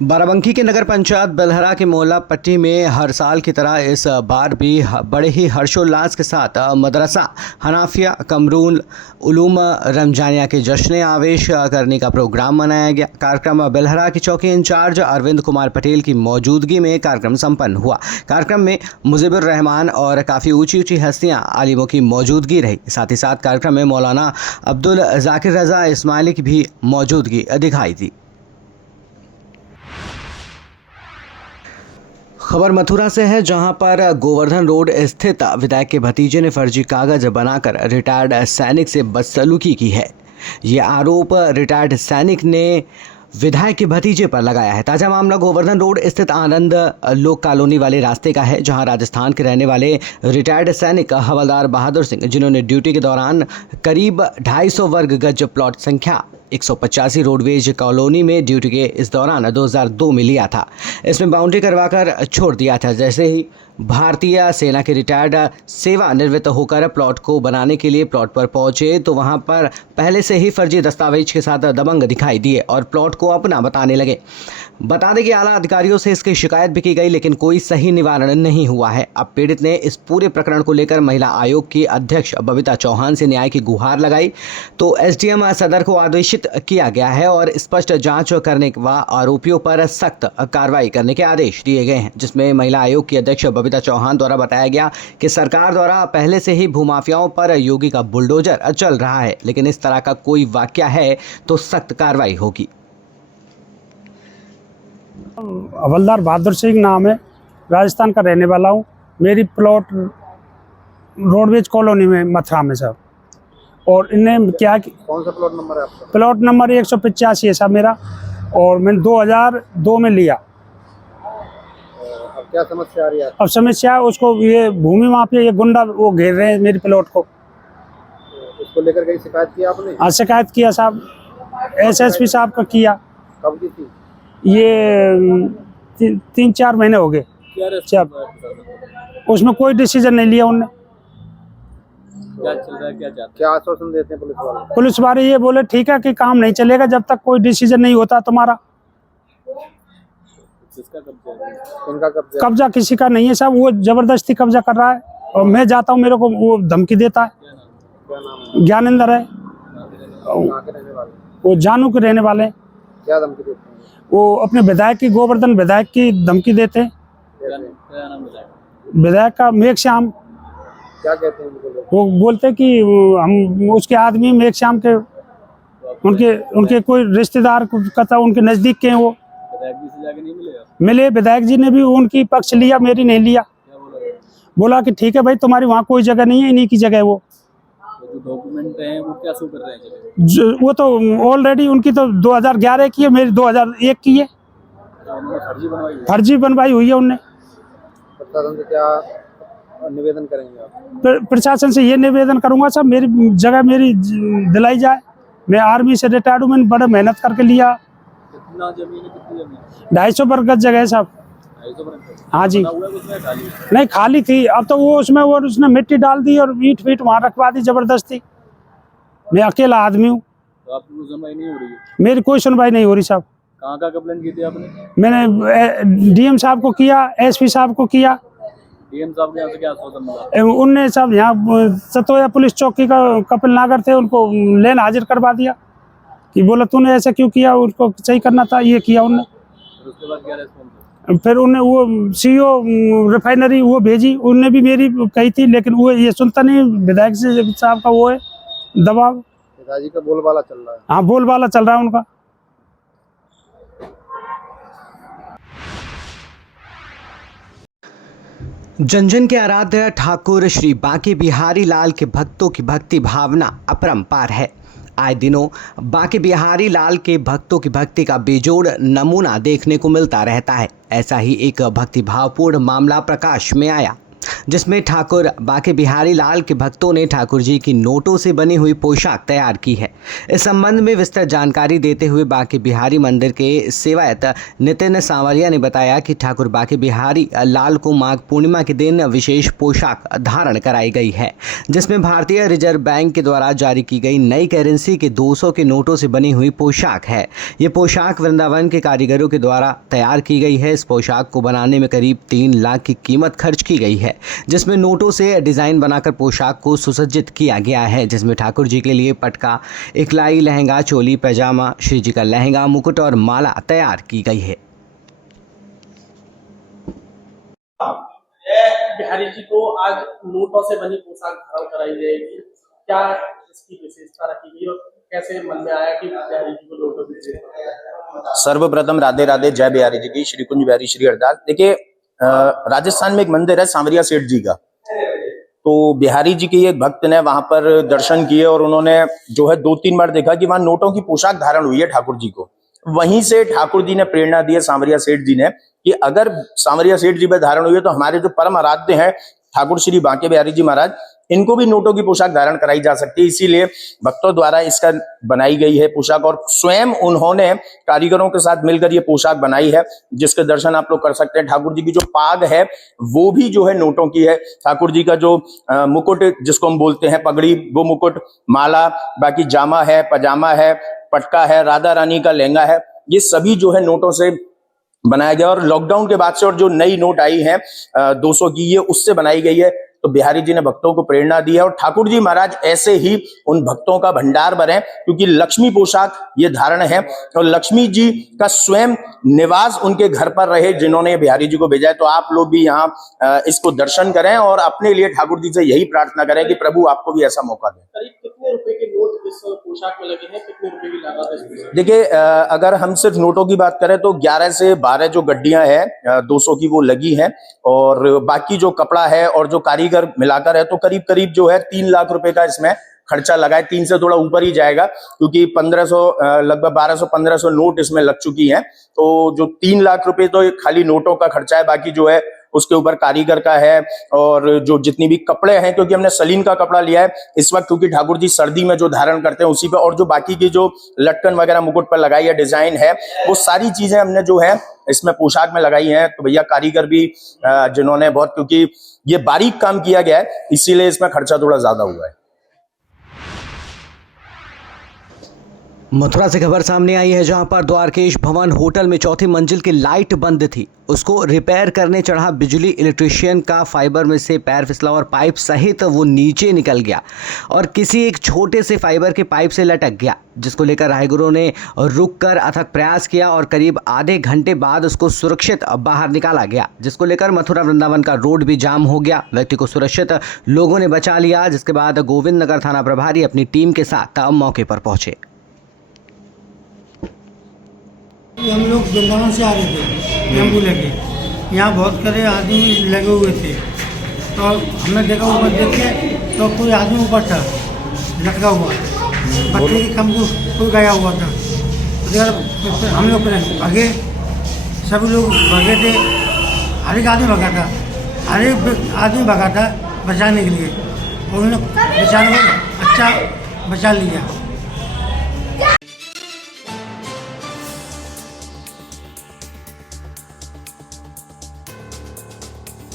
बाराबंकी के नगर पंचायत बेलहरा के मोहल्ला पट्टी में हर साल की तरह इस बार भी बड़े ही हर्षोल्लास के साथ मदरसा हनाफिया कमरून उलूम रमजानिया के जश्न आवेश करने का प्रोग्राम मनाया गया। कार्यक्रम बेलहरा की चौकी इंचार्ज अरविंद कुमार पटेल की मौजूदगी में कार्यक्रम संपन्न हुआ। कार्यक्रम में मुजीबुर रहमान और काफ़ी ऊंची ऊंची हस्तियां आलिमों की मौजूदगी रही। साथ ही साथ कार्यक्रम में मौलाना अब्दुल जाकिर रजा इस्माइली की भी मौजूदगी दिखाई दी। खबर मथुरा से है, जहां पर गोवर्धन रोड स्थित विधायक के भतीजे ने फर्जी कागज बनाकर रिटायर्ड सैनिक से बदसलूकी की है। ये आरोप रिटायर्ड सैनिक ने विधायक के भतीजे पर लगाया है। ताजा मामला गोवर्धन रोड स्थित आनंद लोक कॉलोनी वाले रास्ते का है, जहां राजस्थान के रहने वाले रिटायर्ड सैनिक हवलदार बहादुर सिंह, जिन्होंने ड्यूटी के दौरान करीब 250 वर्ग गज प्लॉट संख्या 185 रोडवेज कॉलोनी में ड्यूटी के इस दौरान 2002 में लिया था। इसमें बाउंड्री करवाकर छोड़ दिया था। जैसे ही भारतीय सेना के रिटायर्ड सेवानिवृत्त होकर प्लॉट को बनाने के लिए प्लॉट पर पहुंचे तो वहां पर पहले से ही फर्जी दस्तावेज के साथ दबंग दिखाई दिए और प्लॉट को अपना बताने लगे। बता दें कि आला अधिकारियों से इसकी शिकायत भी की गई, लेकिन कोई सही निवारण नहीं हुआ है। अब पीड़ित ने इस पूरे प्रकरण को लेकर महिला आयोग की अध्यक्ष बबीता चौहान से न्याय की गुहार लगाई तो एसडीएम सदर को आदेशित किया गया है और स्पष्ट जांच करने व आरोपियों पर सख्त कार्रवाई करने के आदेश दिए गए हैं। जिसमें महिला आयोग की अध्यक्ष बबीता चौहान द्वारा बताया गया कि सरकार द्वारा पहले से ही भूमाफियाओं पर योगी का बुलडोजर चल रहा है, लेकिन इस तरह का कोई वाकया है तो सख्त कार्रवाई होगी। हवलदार बहादुर सिंह नाम है, राजस्थान का रहने वाला हूँ। मेरी प्लॉट रोडवेज कॉलोनी में मथुरा में सर, और इन्हें क्या कौन सा प्लॉट नंबर है आपका? प्लॉट नंबर 185 है साहब मेरा, और मैंने 2002 में लिया। अब क्या समस्या आ रही है? अब समस्या उसको ये भूमि माफिया ये गुंडा वो घेर रहे हैं मेरी प्लॉट को। उसको लेकर कहीं शिकायत की आपने? हाँ शिकायत किया साहब, एसएसपी साहब का किया। कब की थी? ये 3-4 महीने हो गए। उसमें कोई डिसीजन नहीं लिया उनने। क्या चल रहा है, क्या चाहते हैं? क्या आश्वासन देते हैं पुलिस वाले? पुलिस वाले ये बोले ठीक है कि काम नहीं चलेगा जब तक कोई डिसीजन नहीं होता तुम्हारा। किसका कब्जा है? इनका कब्जा? कब्जा किसी का नहीं है साहब, वो जबरदस्ती कब्जा कर रहा है और मैं जाता हूँ, मेरे को वो धमकी देता है। क्या नाम है? ज्ञानेंद्र है, कहाँ के रहने वाले? वो जानू के रहने वाले हैं। क्या धमकी देते हैं? वो अपने विधायक की, गोवर्धन विधायक की धमकी देते हैं। विधायक का मेघश्याम। क्या कहते हैं उनको? वो बोलते हैं कि हम उसके आदमी मेघश्याम के, उनके कोई रिश्तेदार कथा उनके नजदीक के हैं। वो विधायक जी से जाके नहीं मिले, विधायक जी ने भी उनकी पक्ष लिया, मेरी नहीं लिया। बोला कि ठीक है भाई तुम्हारी वहाँ कोई जगह नहीं है, इन्हीं की जगह है। वो जो डॉक्यूमेंट हैं वो क्या शो कर रहे हैं? वो तो ऑलरेडी उनकी तो 2011 की है, मेरी 2001 की है। फर्जी बनवाई हुई है उनने। प्रशासन से क्या निवेदन करेंगे आप? प्रशासन से ये निवेदन करूंगा साहब, मेरी जगह मेरी दिलाई जाए। मैं आर्मी से रिटायर्ड हूँ, मैंने बड़ा मेहनत करके लिया। कितना जमीन है? कितनी जमीन? 250 वर्ग गज जगह है साहब। 250 वर्ग? हाँ जी। खाली? नहीं खाली थी, अब तो वो उसमें वो उसने मिट्टी डाल दी और ईंट फीट वहां रखवा दी जबरदस्ती। मैं अकेला आदमी हूँ। तो आपकी कोई सुनवाई नहीं हो रही है? मेरी कोई सुनवाई नहीं हो रही साहब। कहाँ का कंप्लेंट की थी आपने? मैंने डीएम साहब को किया, एसपी साहब को किया। डीएम साहब के यहाँ से क्या आश्वासन मिला? उनने साहब यहाँ सतोया पुलिस चौकी का कपिल नागर थे, उनको लेन हाजिर करवा दिया कि बोला तूने ऐसा क्यों किया, उसको सही करना था, ये किया उनने। उसके बाद क्या रेस्पॉन्स? फिर उन्हें वो सीईओ रिफाइनरी वो भेजी, उनने भी मेरी कही थी, लेकिन वो ये सुनता नहीं। विधायक से साहब का वो है दबाव। पिताजी का बोलबाला चल रहा है? हाँ बोलबाला चल रहा है उनका। जन जन के आराध्य ठाकुर श्री बांके बिहारी लाल के भक्तों की भक्ति भावना अपरंपार है। आए दिनों बांके बिहारी लाल के भक्तों की भक्ति का बेजोड़ नमूना देखने को मिलता रहता है। ऐसा ही एक भक्तिभावपूर्ण मामला प्रकाश में आया। जिसमें ठाकुर बाके बिहारी लाल के भक्तों ने ठाकुर जी की नोटों से बनी हुई पोशाक तैयार की है। इस संबंध में विस्तृत जानकारी देते हुए बाके बिहारी मंदिर के सेवायत नितिन सांवरिया ने बताया कि ठाकुर बाके बिहारी लाल को माघ पूर्णिमा के दिन विशेष पोशाक धारण कराई गई है, जिसमें भारतीय रिजर्व बैंक के द्वारा जारी की गई नई करेंसी के 200 के नोटों से बनी हुई पोशाक है। ये पोशाक वृंदावन के कारीगरों के द्वारा तैयार की गई है। इस पोशाक को बनाने में करीब 3 लाख की कीमत खर्च की गई है, जिसमें नोटों से डिजाइन बनाकर पोशाक को सुसज्जित किया गया है, जिसमें ठाकुर जी के लिए पटका, इकलाई, लहंगा, चोली, पैजामा, श्री जी का लहंगा, मुकुट और माला तैयार की गई है। बिहारी जी को आज नोटों से बनी पोशाक धारण कराई जाएगी, क्या इसकी विशेषता रखी गई और कैसे मन में आया कि बिहारी जी को नोटों से? सर्वप्रथम राधे राधे, जय बिहारी जी की, श्री कुंज बिहारी श्री हरदास। देखिए, राजस्थान में एक मंदिर है सांवरिया सेठ जी का, तो बिहारी जी के एक भक्त ने वहां पर दर्शन किए और उन्होंने जो है 2-3 बार देखा कि वहां नोटों की पोशाक धारण हुई है ठाकुर जी को। वहीं से ठाकुर जी ने प्रेरणा दी है सांवरिया सेठ जी ने कि अगर सांवरिया सेठ जी पे धारण हुई है तो हमारे जो परम आराध्य हैं ठाकुर श्री बांके बिहारी जी महाराज, इनको भी नोटों की पोशाक धारण कराई जा सकती है। इसीलिए भक्तों द्वारा इसका बनाई गई है पोशाक और स्वयं उन्होंने कारीगरों के साथ मिलकर ये पोशाक बनाई है, जिसके दर्शन आप लोग कर सकते हैं। ठाकुर जी की जो पाग है वो भी जो है नोटों की है। ठाकुर जी का जो मुकुट जिसको हम बोलते हैं पगड़ी, वो मुकुट, माला, बाकी जामा है, पजामा है, पटका है, राधा रानी का लहंगा है, ये सभी जो है नोटों से बनाया गया। और लॉकडाउन के बाद से और जो नई नोट आई है 200 की, ये उससे बनाई गई है। तो बिहारी जी ने भक्तों को प्रेरणा दी है और ठाकुर जी महाराज ऐसे ही उन भक्तों का भंडार भरे, क्योंकि लक्ष्मी पोशाक ये धारण है और लक्ष्मी जी का स्वयं निवास उनके घर पर रहे जिन्होंने बिहारी जी को भेजा है। तो आप लोग भी यहाँ इसको दर्शन करें और अपने लिए ठाकुर जी से यही प्रार्थना करें कि प्रभु आपको भी ऐसा मौका दें। करीब कितने रुपए के नोट इस पोशाक में लगे हैं, कितने रुपए की लागत है? देखिए, अगर हम सिर्फ नोटों की बात करें तो 11 से 12 जो गड्डियां हैं 200 की वो लगी हैं, और बाकी जो कपड़ा है और जो कारीगर मिलाकर है तो करीब करीब जो है 3 लाख रुपए का इसमें खर्चा लगा है। 3 से थोड़ा ऊपर ही जाएगा, क्योंकि 1500 लगभग 1200-1500 नोट इसमें लग चुकी हैं। तो जो 3 लाख रुपए तो खाली नोटों का खर्चा है, बाकी जो है उसके ऊपर कारीगर का है और जो जितनी भी कपड़े हैं, क्योंकि हमने सलीन का कपड़ा लिया है इस वक्त, क्योंकि ठाकुर जी सर्दी में जो धारण करते हैं उसी पे, और जो बाकी की जो लटकन वगैरह मुकुट पर लगाई है डिजाइन है, वो सारी चीजें हमने जो है इसमें पोशाक में लगाई हैं। तो भैया कारीगर भी जिन्होंने बहुत, क्योंकि ये बारीक काम किया गया है इसीलिए इसमें खर्चा थोड़ा ज्यादा हुआ है। मथुरा से खबर सामने आई है, जहां पर द्वारकेश भवन होटल में 4थी मंजिल की लाइट बंद थी। उसको रिपेयर करने चढ़ा बिजली इलेक्ट्रिशियन का फाइबर में से पैर फिसला और पाइप सहित वो नीचे निकल गया और किसी एक छोटे से फाइबर के पाइप से लटक गया, जिसको लेकर राहगीरों ने रुककर अथक प्रयास किया और करीब आधे घंटे बाद उसको सुरक्षित बाहर निकाला गया, जिसको लेकर मथुरा वृंदावन का रोड भी जाम हो गया। व्यक्ति को सुरक्षित लोगों ने बचा लिया, जिसके बाद गोविंद नगर थाना प्रभारी अपनी टीम के साथ मौके पर पहुंचे। हम लोग वृंदावन से आ रहे थे टेम्पू लेके, यहाँ बहुत सारे आदमी लगे हुए थे, तो हमने देखा ऊपर देख के तो कोई आदमी ऊपर था लटका हुआ, पत्थर के खम्भे कोई गया हुआ था। तो हम लोग भागे, सभी लोग भागे थे, हर एक आदमी भगा था, हर एक आदमी भगा था बचाने के लिए, और उन्होंने बचाने को अच्छा बचा लिया।